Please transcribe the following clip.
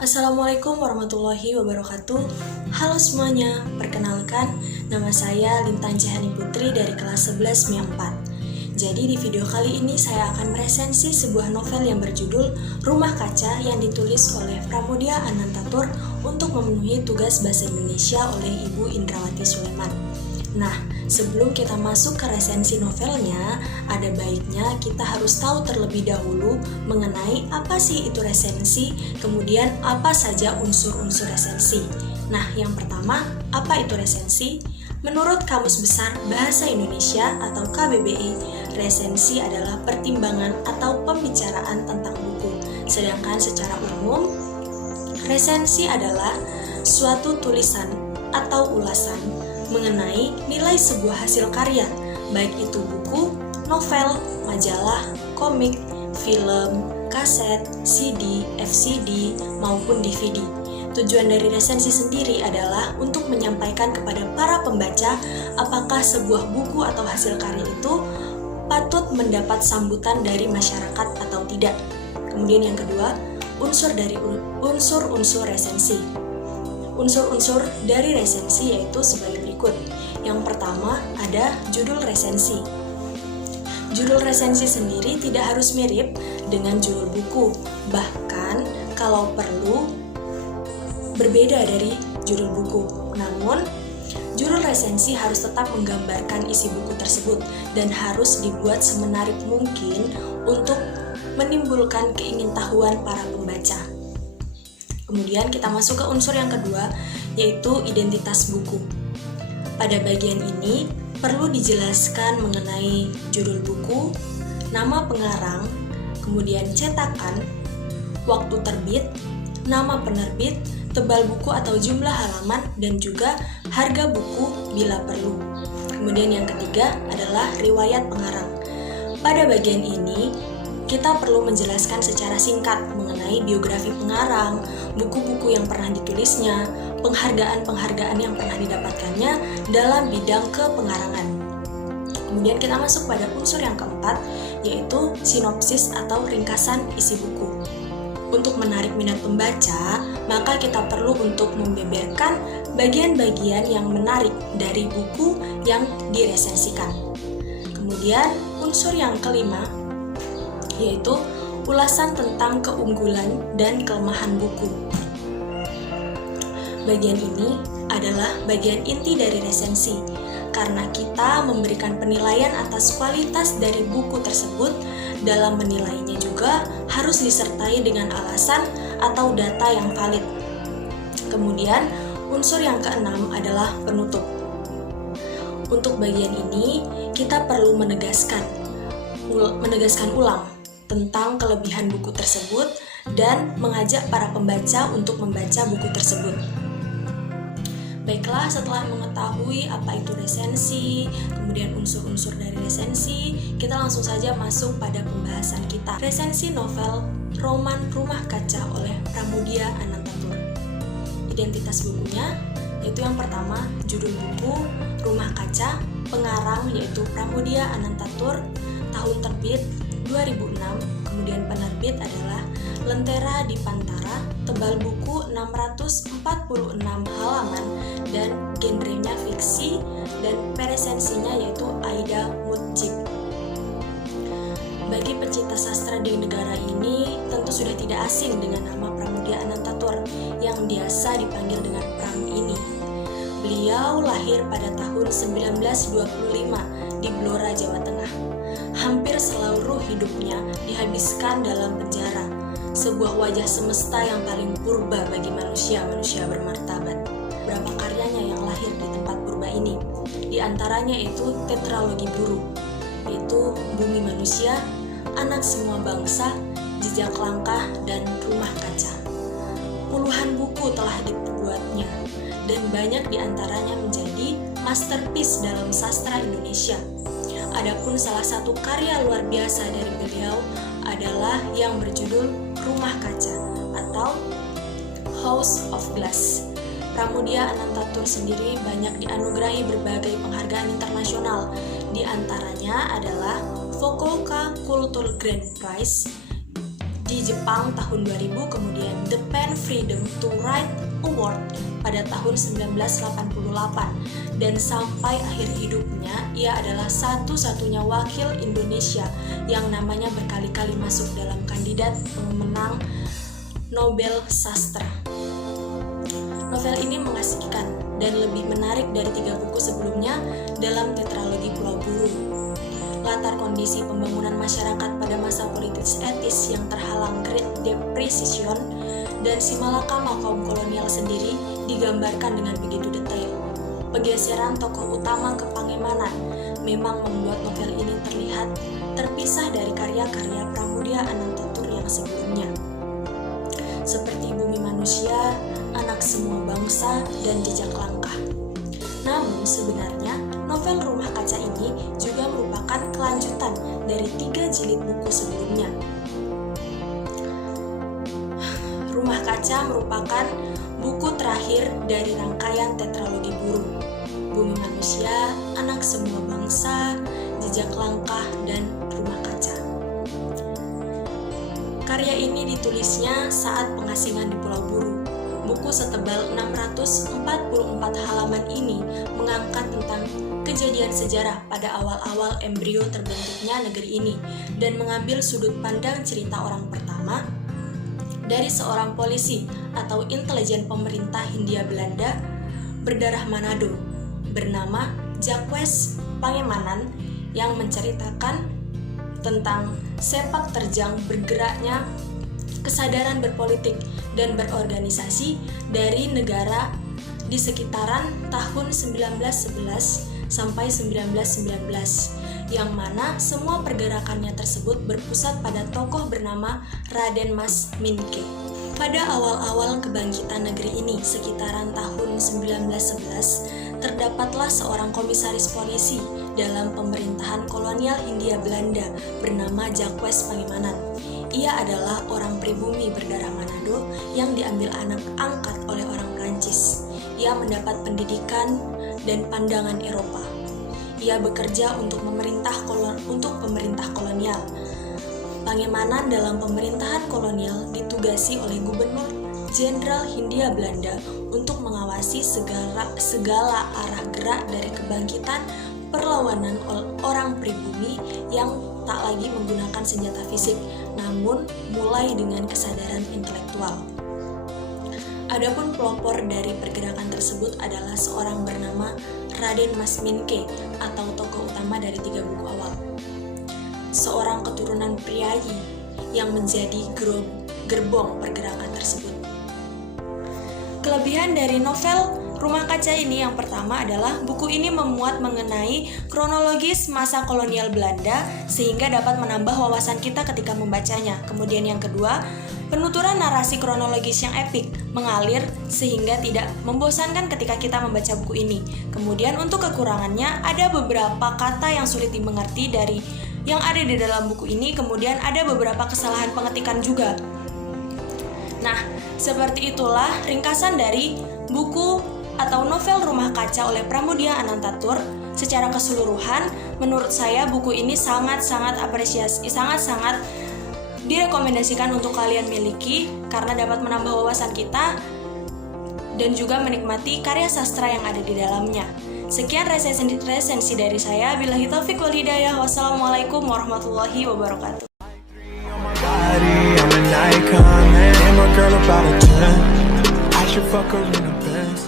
Assalamualaikum warahmatullahi wabarakatuh. Halo semuanya, perkenalkan nama saya Lintang Jahani Putri dari kelas 11 MIA 4. Jadi di video kali ini saya akan meresensi sebuah novel yang berjudul Rumah Kaca yang ditulis oleh Pramudia Anantatur untuk memenuhi tugas bahasa Indonesia oleh Ibu Indrawati Sulaiman. Nah, sebelum kita masuk ke resensi novelnya, ada baiknya kita harus tahu terlebih dahulu mengenai apa sih itu resensi, kemudian apa saja unsur-unsur resensi. Nah, yang pertama, apa itu resensi? Menurut Kamus Besar Bahasa Indonesia atau KBBI, resensi adalah pertimbangan atau pembicaraan tentang buku. Sedangkan secara umum, resensi adalah suatu tulisan atau ulasan mengenai nilai sebuah hasil karya, baik itu buku, novel, majalah, komik, film, kaset, CD, FCD, maupun DVD. Tujuan dari resensi sendiri adalah untuk menyampaikan kepada para pembaca apakah sebuah buku atau hasil karya itu patut mendapat sambutan dari masyarakat atau tidak. Kemudian yang kedua, unsur-unsur resensi. Unsur-unsur dari resensi yaitu sebagai berikut. Yang pertama ada judul resensi. Judul resensi sendiri tidak harus mirip dengan judul buku, bahkan kalau perlu berbeda dari judul buku. Namun, judul resensi harus tetap menggambarkan isi buku tersebut dan harus dibuat semenarik mungkin untuk menimbulkan keingintahuan para pembaca. Kemudian kita masuk ke unsur yang kedua, yaitu identitas buku. Pada bagian ini, perlu dijelaskan mengenai judul buku, nama pengarang, kemudian cetakan, waktu terbit, nama penerbit, tebal buku atau jumlah halaman, dan juga harga buku bila perlu. Kemudian yang ketiga adalah riwayat pengarang. Pada bagian ini, kita perlu menjelaskan secara singkat mengenai biografi pengarang, buku-buku yang pernah ditulisnya, penghargaan-penghargaan yang pernah didapatkannya dalam bidang kepengarangan. Kemudian kita masuk pada unsur yang keempat, yaitu sinopsis atau ringkasan isi buku. Untuk menarik minat pembaca, maka kita perlu untuk membeberkan bagian-bagian yang menarik dari buku yang diresensikan. Kemudian unsur yang kelima, yaitu ulasan tentang keunggulan dan kelemahan buku. Bagian ini adalah bagian inti dari resensi, karena kita memberikan penilaian atas kualitas dari buku tersebut. Dalam menilainya juga harus disertai dengan alasan atau data yang valid. Kemudian unsur yang keenam adalah penutup. Untuk bagian ini kita perlu menegaskan ulang tentang kelebihan buku tersebut dan mengajak para pembaca untuk membaca buku tersebut. Baiklah, setelah mengetahui apa itu resensi, kemudian unsur-unsur dari resensi, kita langsung saja masuk pada pembahasan kita. Resensi novel Roman Rumah Kaca oleh Pramudia Anantatur. Identitas bukunya yaitu yang pertama judul buku Rumah Kaca, pengarang yaitu Pramudia Anantatur, tahun terbit 2006, kemudian penerbit adalah Lentera di Pantara, tebal buku 646 halaman dan genrenya fiksi, dan peresensinya yaitu Aida Mutjib. Bagi pecinta sastra di negara ini tentu sudah tidak asing dengan nama Pramudia Anantatur yang biasa dipanggil dengan Pram ini. Beliau lahir pada tahun 1925 di Blora, Jawa Tengah. Hampir seluruh hidupnya dihabiskan dalam penjara, sebuah wajah semesta yang paling purba bagi manusia bermartabat. Berapa karyanya yang lahir di tempat purba ini? Di antaranya itu tetralogi Buru, yaitu Bumi Manusia, Anak Semua Bangsa, Jejak Langkah, dan Rumah Kaca. Puluhan buku telah dibuatnya, dan banyak di antaranya menjadi masterpiece dalam sastra Indonesia. Adapun salah satu karya luar biasa dari beliau adalah yang berjudul Rumah Kaca atau House of Glass. Pramudia Anantatur sendiri banyak dianugerahi berbagai penghargaan internasional. Di antaranya adalah Fukuoka Cultural Grand Prize di Jepang tahun 2000, kemudian The Pen Freedom to Write Award pada tahun 1988, dan sampai akhir hidupnya ia adalah satu-satunya wakil Indonesia yang namanya berkali-kali masuk dalam kandidat pemenang Nobel Sastra. Novel ini mengasihkan dan lebih menarik dari 3 buku sebelumnya dalam tetralogi Pulau Buru. Latar kondisi pembangunan masyarakat pada masa politis etis yang terhalang Great Depression dan si malakama kaum kolonial sendiri digambarkan dengan begitu detail. Pergeseran tokoh utama ke Pangemanan memang membuat novel ini terlihat terpisah dari karya-karya Pramudia Anantatur yang sebelumnya, seperti Bumi Manusia, Anak Semua Bangsa, dan Jejak Langkah. Namun sebenarnya novel Rumah Kaca ini juga merupakan kelanjutan dari 3 jilid buku sebelumnya. Rumah Kaca merupakan buku terakhir dari rangkaian tetralogi Buru. Bumi Manusia, Anak Semua Bangsa, Jejak Langkah, dan Rumah Kaca. Karya ini ditulisnya saat pengasingan di Pulau Buru. Buku setebal 644 halaman ini mengangkat tentang kejadian sejarah pada awal-awal embrio terbentuknya negeri ini dan mengambil sudut pandang cerita orang pertama dari seorang polisi atau intelijen pemerintah Hindia Belanda berdarah Manado bernama Jacques Pangemanan yang menceritakan tentang sepak terjang bergeraknya kesadaran berpolitik dan berorganisasi dari negara di sekitaran tahun 1911 sampai 1919, yang mana semua pergerakannya tersebut berpusat pada tokoh bernama Raden Mas Minke. Pada awal-awal kebangkitan negeri ini, sekitaran tahun 1911, terdapatlah seorang komisaris polisi dalam pemerintahan kolonial Hindia Belanda bernama Jacques Pangemanan. Ia adalah orang pribumi berdarah Manado yang diambil anak angkat oleh orang Prancis. Ia mendapat pendidikan dan pandangan Eropa. Ia bekerja untuk pemerintah kolonial. Pangemanan dalam pemerintahan kolonial ditugasi oleh Gubernur Jenderal Hindia Belanda untuk mengawasi segala arah gerak dari kebangkitan perlawanan orang pribumi yang tak lagi menggunakan senjata fisik, namun mulai dengan kesadaran intelektual. Adapun pelopor dari pergerakan tersebut adalah seorang bernama Raden Mas Minke atau tokoh utama dari 3 buku awal. Seorang keturunan priayi yang menjadi gerbong pergerakan tersebut. Kelebihan dari novel Rumah Kaca ini yang pertama adalah buku ini memuat mengenai kronologis masa kolonial Belanda sehingga dapat menambah wawasan kita ketika membacanya. Kemudian yang kedua, penuturan narasi kronologis yang epik mengalir sehingga tidak membosankan ketika kita membaca buku ini. Kemudian untuk kekurangannya ada beberapa kata yang sulit dimengerti dari yang ada di dalam buku ini, kemudian ada beberapa kesalahan pengetikan juga. Nah, seperti itulah ringkasan dari buku atau novel Rumah Kaca oleh Pramudia Anantatur. Secara keseluruhan, menurut saya buku ini sangat-sangat direkomendasikan untuk kalian miliki karena dapat menambah wawasan kita dan juga menikmati karya sastra yang ada di dalamnya. Sekian resensi dari saya. Billahi taufiq wal hidayah. Wassalamualaikum warahmatullahi wabarakatuh. I should fuck her in the Benz.